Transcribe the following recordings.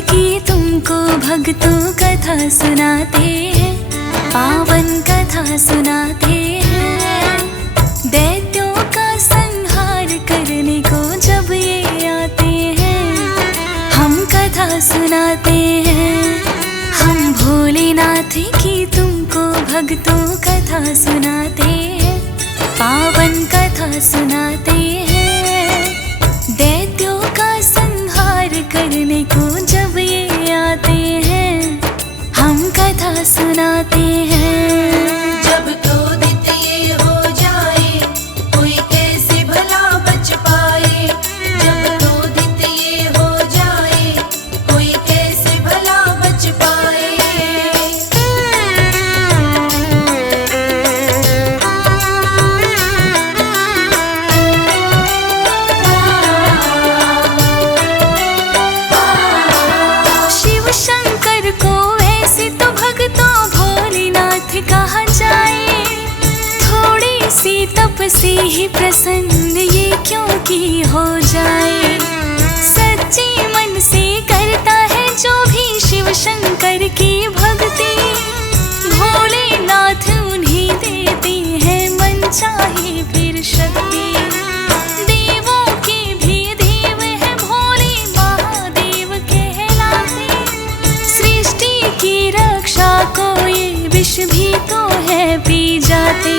की तुमको भक्तों कथा सुनाते हैं, पावन कथा सुनाते हैं। दैत्यों का संहार करने को जब ये आते हैं, हम कथा सुनाते हैं। हम भोलेनाथ की तुमको भक्तों कथा सुनाते हैं, पावन कथा सुनाते हैं। दैत्यों का संहार करने को जब ये आते हैं, हम कथा सुनाते हैं। जब क्रोधित ये हो जाए, कोई कैसे भला बच पाए। जब क्रोधित ये हो जाए, कोई कैसे भला बच पाए। शिव शंकर को ऐसे तो भक्तों भोलेनाथ कहा जाए। थोड़ी सी तपस्या ही प्रसन्न ये क्यों की हो जाए। सच्चे मन से करता है जो भी शिव शंकर की भक्ति, भोलेनाथ उन्हें देते हैं मन चाहे फिर शक्ति। देवों के भी देव है भोले महादेव कहलाते। सृष्टि की रक्षा को ये विष भी तो है पी जाते।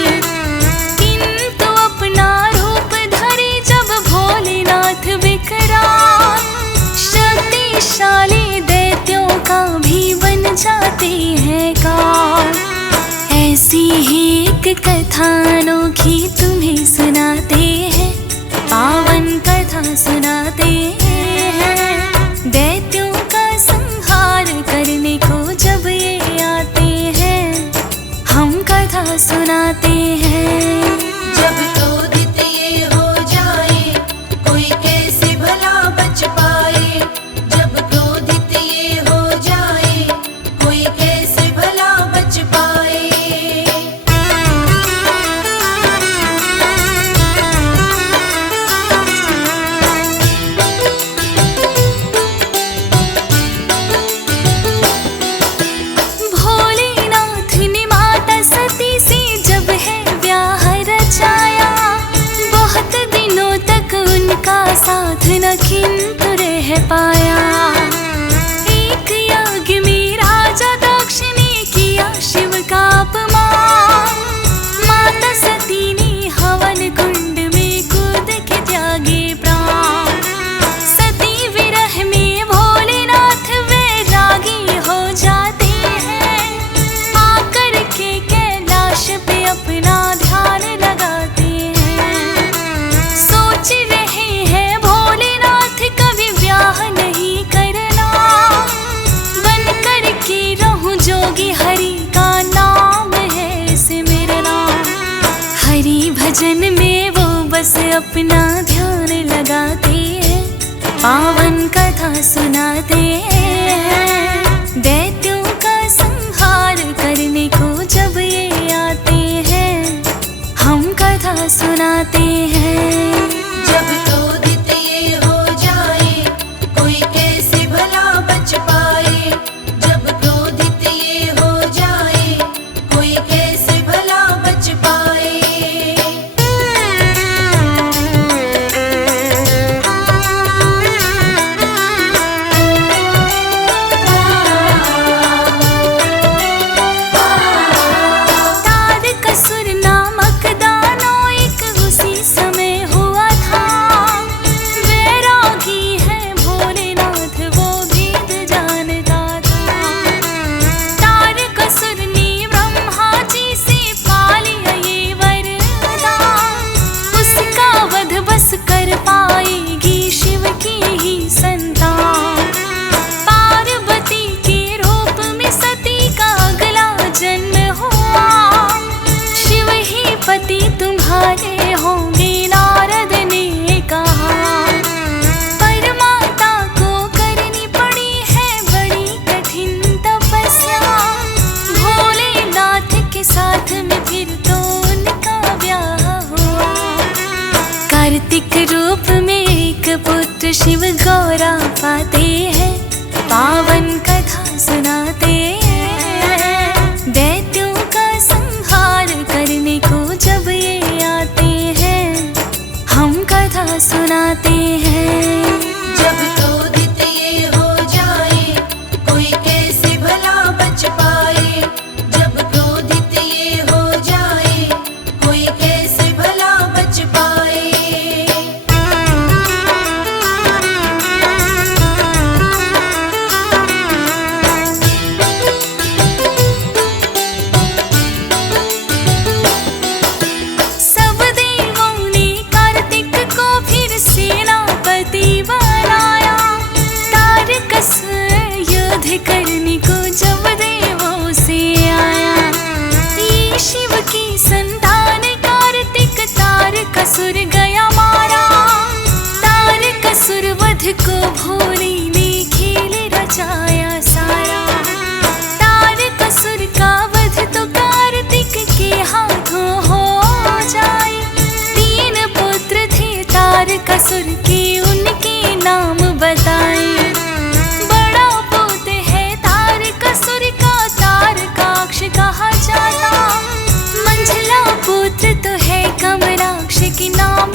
किंतु अपना रूप धरे जब भोलेनाथ विकराल, शक्तिशाली दैत्यों का भी बन जाते हैं काल। ऐसी ही एक कथा अनोखी तुम्हें सुनाते हैं, पावन कथा सुनाते हैं। दैत्यों का संहार करने को जब ये आते हैं, हम कथा सुनाते हैं। जब क्रोधित ये हो जाए, कोई कैसे भला बच पाए। जब क्रोधित ये हो जाए, कोई कैसे भला बच पाए। भोलेनाथ ने माता सती से जब है ब्याह रचाया, बहुत दिनों तक उनका साथ न किंतु रह पाया। एक यज्ञ में राजा दक्ष ने किया शिव का अपमान। माता सती ने हवन कुंड में कूद के त्यागे प्राण। सती विरह में भोलेनाथ वैरागी हो जाते हैं। आकर के कैलाश पे अपना ध्यान लगाते हैं। सोच रहे हैं भोलेनाथ कभी ब्याह नहीं करना। बन कर के रहूं जोगी, हरि का नाम है सिमरना। हरि भजन में वो बस अपना ध्यान लगाते हैं, पावन कथा सुनाते हैं। दैत्यों का संहार करने को जब ये आते हैं, हम कथा सुनाते हैं। जब क्रोधित ये हो जाए, कोई कैसे भला बच पाए। जब क्रोधित ये हो जाए, कोई कैसे भला बच पाए। तारकासुर नामक दानव एक उसी समय हुआ था। वैरागी है भोलेनाथ वो भेद जानता था। तारकासुर ने ब्रह्मा जी से पा लिया ये वरदान। उसका वध बस कर पाएगी शिव की ही संतान। पार्वती के रूप में सती का अगला जन्म हुआ। शिव ही पति तुम्हारे होंगे नारद ने कहा। पर माता को करनी पड़ी है बड़ी कठिन तपस्या। भोलेनाथ के साथ में फिर तो उनका ब्याह हुआ। कार्तिक रूप में एक पुत्र शिव गौरा पाते हैं। कसुर गया मारा। तारकासुर वध को भोली ने खेल रचाया सारा। तारकासुर का वध तो कार्तिक के हाथों हो जाए। 3 पुत्र थे तारकासुर के, उनके नाम बताए। बड़ा पुत्र है तारकासुर का, तारकाक्ष कहा जाता। मंझला पुत्र तो है कमराक्ष, के नाम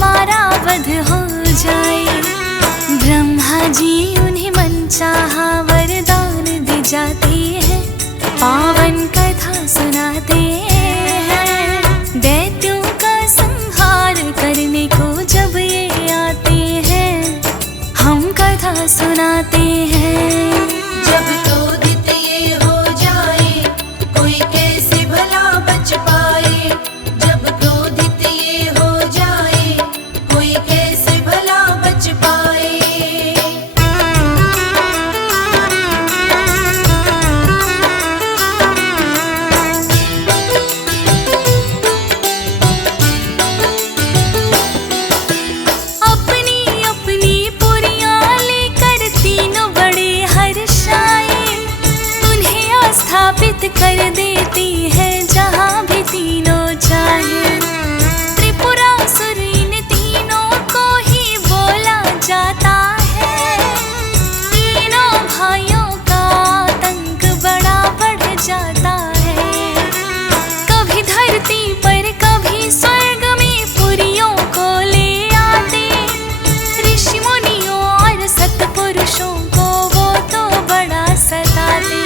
हमारा वध हो जाए। ब्रह्मा जी उन्हें मनचाहा वरदान दे जाते हैं, पावन कथा सुनाते हैं। दैत्यों का संहार करने को जब ये आते हैं, हम कथा सुनाते हैं। जब क्रोधित ये हो जाए, कोई कैसे भला बच पाए। जब क्रोधित ये हो जाए, कोई कैसे भला बच पाए। अपनी अपनी पुरियां लेकर तीनों बड़े हर्षाए, उन्हें स्थापित कर देती है जहाँ भी तीनों चाहे। त्रिपुरासुर इन तीनों को ही बोला जाता है, तीनों भाइयों का आतंक बड़ा बढ़ जाता है। कभी धरती पर कभी स्वर्ग में पुरियों को ले आते, ऋषि मुनियों और सत्पुरुषों को वो तो बड़ा सताते।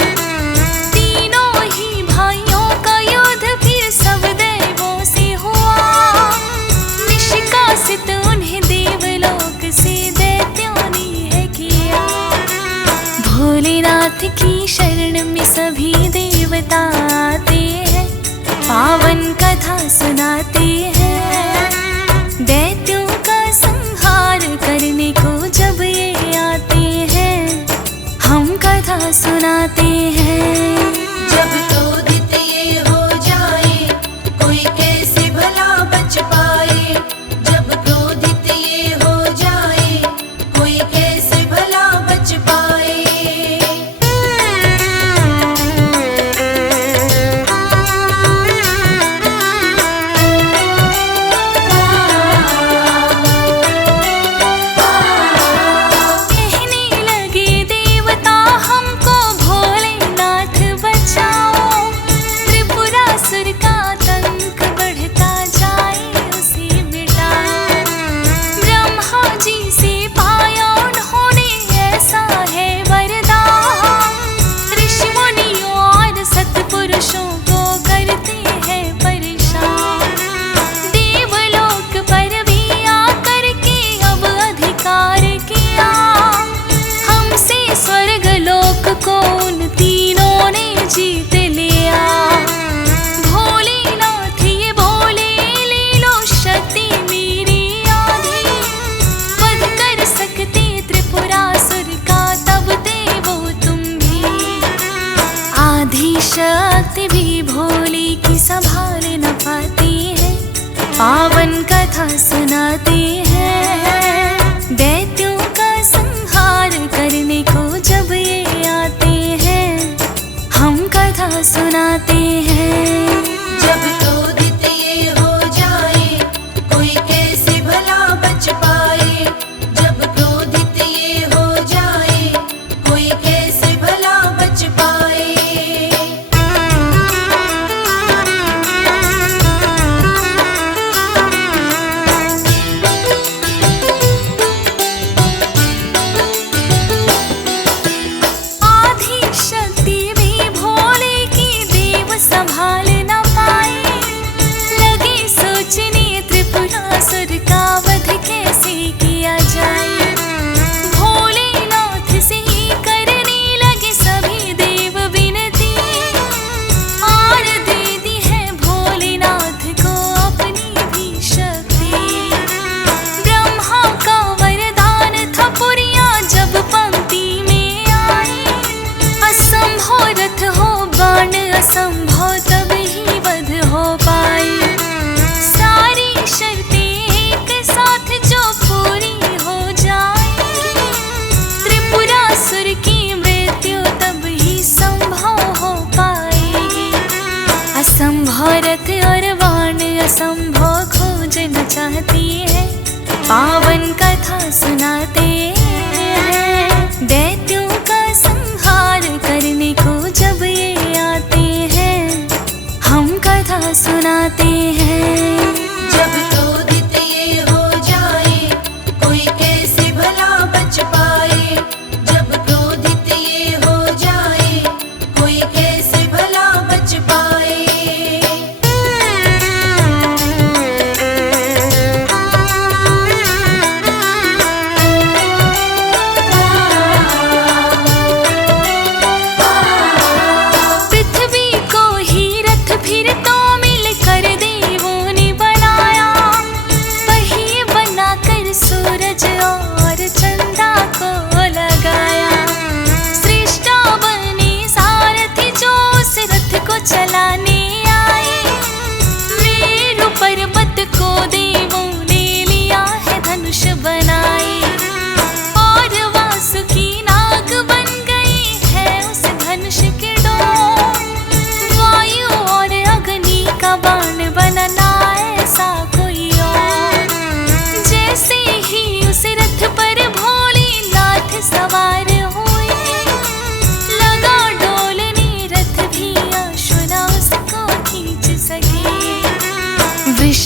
तीनों ही भाइयों का युद्ध फिर सब देवों से हुआ, निष्कासित उन्हें देवलोक से दैत्यों ने है किया। भोलेनाथ की शरण में सभी देवता आते हैं, पावन कथा सुनाते हैं। दैत्यों का संहार करने को जब ये आते हैं, हम कथा सुनाते हैं। जब क्रोधित ये हो जाए, कोई कैसे भला बच पाए। जब क्रोधित ये हो जाए, कोई कैसे भला बच पाए। कहने लगे देवता हमको भोलेनाथ बचाओ, त्रिपुरासुर का आतंक बढ़ता जाए उसे मिटाओ। ब्रह्मा जी से पाया उन्होंने ऐसा है वरदान, ऋषि मुनियों और सत्पुरुषों को करते हैं परेशान। देवलोक पर भी आकर के अब अधिकार किया, हमसे स्वर्ग लोक को उन तीनों ने जीत लिया। भोलेनाथ ये बोले ले लो शक्ति मेरी आधी, वध कर सकते त्रिपुरासुर का तब देवो तुम भी। आधी शक्ति भी भोले की संभाल न पाती है, पावन कथा सुनाते हैं। दैत्यों का संहार करने को जब ये आते हैं, हम कथा सुनाते हैं। जब क्रोधित ये हो जाए, कोई कैसे भला बच पाए। जब क्रोधित ये हो जाए, कोई कैसे भला बच पाए। आधी शक्ति भी भोले की देव संभाल न पाए, लगे सोचने त्रिपुरासुर का वध कैसे किया जाए। भोलेनाथ से ही करने लगे सभी देव विनती, और दे दी है भोलेनाथ को अपनी भी शक्ति। ब्रह्मा का वरदान था पुरियां जब पंक्ति में आई, असंभव रथ हो बाण असंभव तब ही वध हो पाई। सारी शर्तें एक साथ जो पूरी हो जाएंगी, त्रिपुरासुर की मृत्यु तब ही संभव हो पाएगी। असंभव रथ और बाण असंभव खोजना चाहती है, पावन कथा सुनाते हैं। दैत्यों का संहार करने को जब ये आते हैं, हम कथा सुनाते हैं। जब क्रोधित ये हो जाए,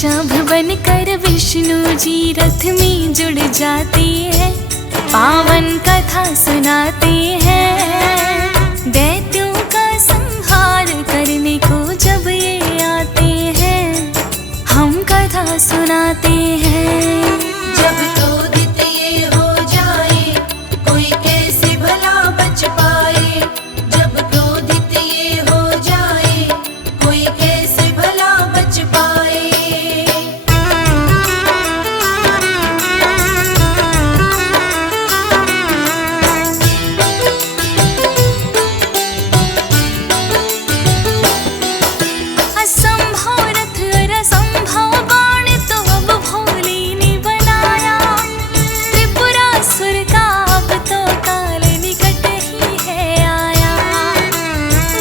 वृषभ बनकर विष्णु जी रथ में जुड़ जाते हैं, पावन कथा सुनाते हैं। दैत्यों का संहार करने को जब ये आते हैं, हम कथा सुनाते हैं। जब क्रोधित ये हो जाए, कोई कैसे भला बच पाए। जब क्रोधित ये हो जाए, कोई कैसे भला बच पाए। असंभव रथ और असंभव बाण तो अब भोले ने बनाया। त्रिपुरासुर का अब तो काल निकट ही है आया।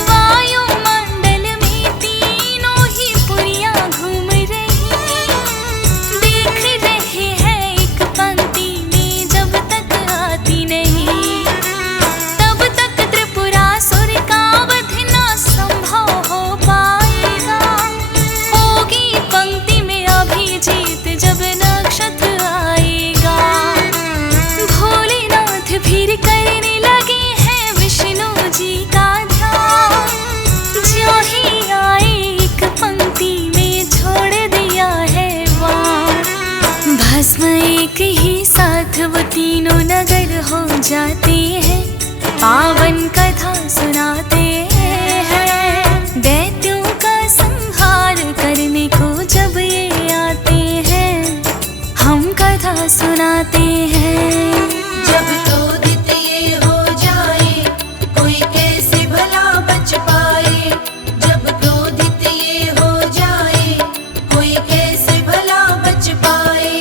वायुमंडल में तीनों ही पुरियां घूम रही, देख रहे हैं एक पंक्ति में जब तक आती नहीं, तब तक त्रिपुरासुर का वध ना संभव हो पाएगा। होगी पंक्ति में अभिजीत जब नक्षत्र आएगा। भोलेनाथ फिर करने लगे हैं विष्णु जी का ध्यान। जो ही आए एक पंक्ति में छोड़ दिया है वाण। भस्म एक ही साथ वो तीनों नगर हो जाते हैं, पावन कथा सुनाते हैं। दैत्यों का संहार करने को जब ये आते हैं, हम कथा सुनाते हैं। जब क्रोधित ये हो जाए, कोई कैसे भला बच पाए। जब क्रोधित ये हो जाए, कोई कैसे भला बच पाए।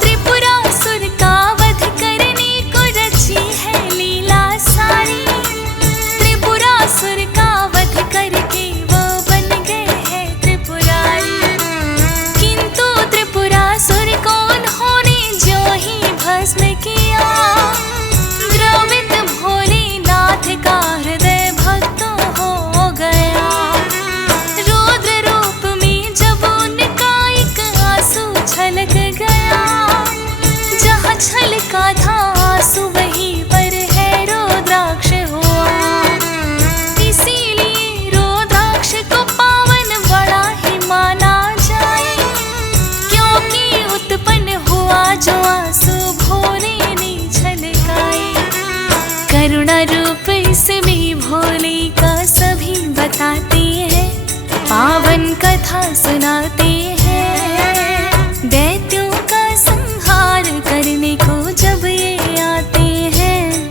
त्रिपुरासुर का वध करने को रची है लीला सारी। त्रिपुरासुर का वध करके वो बन गए हैं त्रिपुरारी। किंतु त्रिपुरासुर को उन्होंने जो ही भस्म किया, द्रवित भोलेनाथ का हृदय भक्तों हो गया। रुद्र रूप में जब उनका एक आंसू छलक गया, जहाँ छलका था आंसू वहीं पर है रुद्राक्ष हुआ। इसीलिए रुद्राक्ष को पावन बड़ा ही माना जाए, क्योंकि उत्पन्न हुआ जो आंसू भोले ने छलकाए। करुणा रूप इसमें भोले का सभी बताते हैं, पावन कथा सुनाते हैं। दैत्यों का संहार करने को जब ये आते हैं,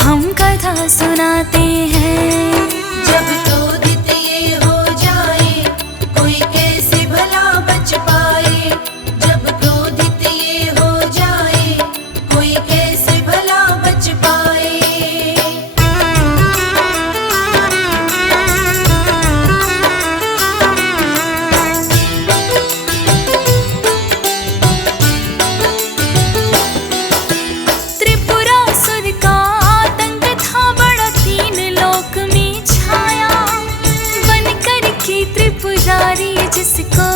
हम कथा सुनाते हैं। जब क्रोधित ये हो जाए, कोई कैसे भला बच पाए। जब क्रोधित ये हो जाए, कोई कैसे भला बच पाए। त्रिपुरासुर का आतंक था बड़ा, तीन लोक में छाया। बन कर के त्रिपुरारी जिसको